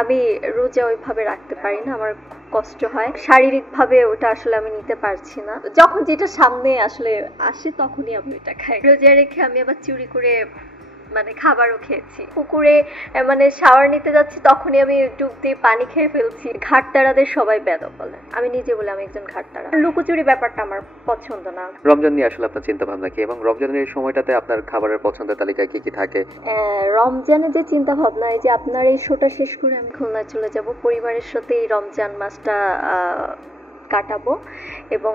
আমি রোজা ওইভাবে রাখতে পারি না, আমার কষ্ট হয় শারীরিকভাবে, ওটা আসলে আমি নিতে পারছি না। যখন যেটা সামনে আসলে আসে তখনই আমি ওটা খাই। রোজা রেখে আমি আবার চুরি করে মানে খাবারও খেয়েছি পুকুরে, মানে শাওয়ার নিতে যাচ্ছি তখনই আমি ডুব দিয়ে পানি খেয়ে ফেলছি। ঘাটতারাদের সবাই বেদব বলে, আমি নিজে বলে আমি একজন ঘাটতারা। লুকোচুরি ব্যাপারটা আমার পছন্দ না। রমজান নিয়ে আসলে আপনার চিন্তা ভাবনা কি, এবং রমজানের এই সময়টাতে আপনার খাবারের পছন্দের তালিকায় কি কি থাকে? রমজানে যে চিন্তা ভাবনা, এই যে আপনার এই শোটা শেষ করে আমি খুলনায় চলে যাব, পরিবারের সাথে এই রমজান মাসটা কাটাবো। এবং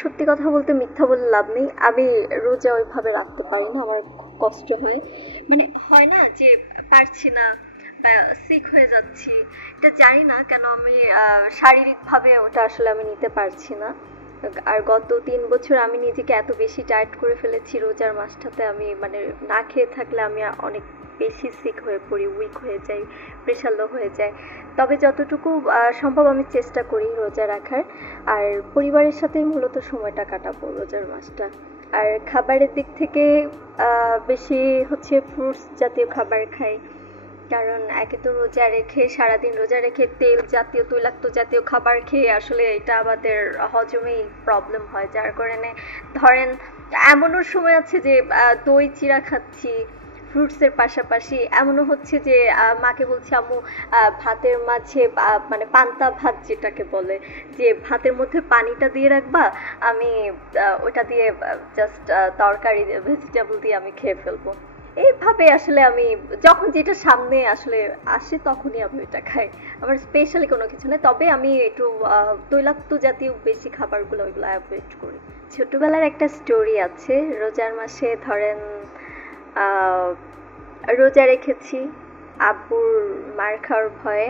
সত্যি কথা বলতে মিথ্যা বলে লাভ নেই, আমি রোজা ওইভাবে রাখতে পারি না, আমার খুব কষ্ট হয়। মানে হয় না যে পারছি না, সিক হয়ে যাচ্ছি, এটা জানি না কেন আমি শারীরিকভাবে ওটা আসলে আমি নিতে পারছি না। আর গত 3 বছর আমি নিজেকে এত বেশি টায়ার্ড করে ফেলেছি রোজার মাসটাতে, আমি মানে না খেয়ে থাকলে আমি অনেক বেশি সিক হয়ে পড়ি, উইক হয়ে যাই, প্রেশার লো হয়ে যায়। তবে যতটুকু সম্ভব আমি চেষ্টা করি রোজা রাখার, আর পরিবারের সাথেই মূলত সময়টা কাটাবো রোজার মাসটা। আর খাবারের দিক থেকে বেশি হচ্ছে ফ্রুটস জাতীয় খাবার খাই, কারণ একে তো রোজা রেখে সারাদিন রোজা রেখে তেল জাতীয় তৈলাক্ত জাতীয় খাবার খেয়ে আসলে এটা আমাদের হজমেই প্রবলেম হয়, যার কারণে ধরেন এমনও সময় আছে যে দই চিড়া খাচ্ছি ফ্রুটসের পাশাপাশি, এমনও হচ্ছে যে মাকে বলছি আম্মু ভাতের মাঝে মানে পান্তা ভাত যেটাকে বলে, যে ভাতের মধ্যে পানিটা দিয়ে রাখবা, আমি ওটা দিয়ে জাস্ট তরকারি ভেজিটেবল দিয়ে আমি খেয়ে ফেলবো। এইভাবে আসলে আমি যখন যেটা সামনে আসলে আসে তখনই আমি এটা খাই, আমার স্পেশালি কোনো কিছু নেই। তবে আমি একটু তৈলাক্ত জাতীয় বেশি খাবারগুলো ওইগুলো অ্যাভয়েড করি। ছোটবেলার একটা স্টোরি আছে, রোজার মাসে ধরেন রোজা রেখেছি আব্বুর মার খাওয়ার ভয়ে,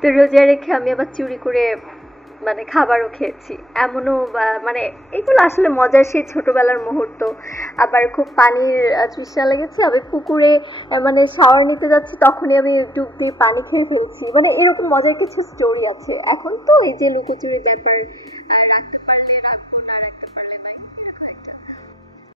তো রোজা রেখে আমি আবার চুরি করে মানে খাবারও খেয়েছি, এমনও মানে এগুলো আসলে মজার সেই ছোটবেলার মুহূর্ত। আবার খুব পানির তৃষ্ণা লেগেছে, আমি পুকুরে মানে শাওয়ার নিতে যাচ্ছি তখনই আমি ডুব দিয়ে পানি খেয়ে ফেলছি, মানে এরকম মজার কিছু স্টোরি আছে। এখন তো এই যে লুকোচুরি ব্যাপার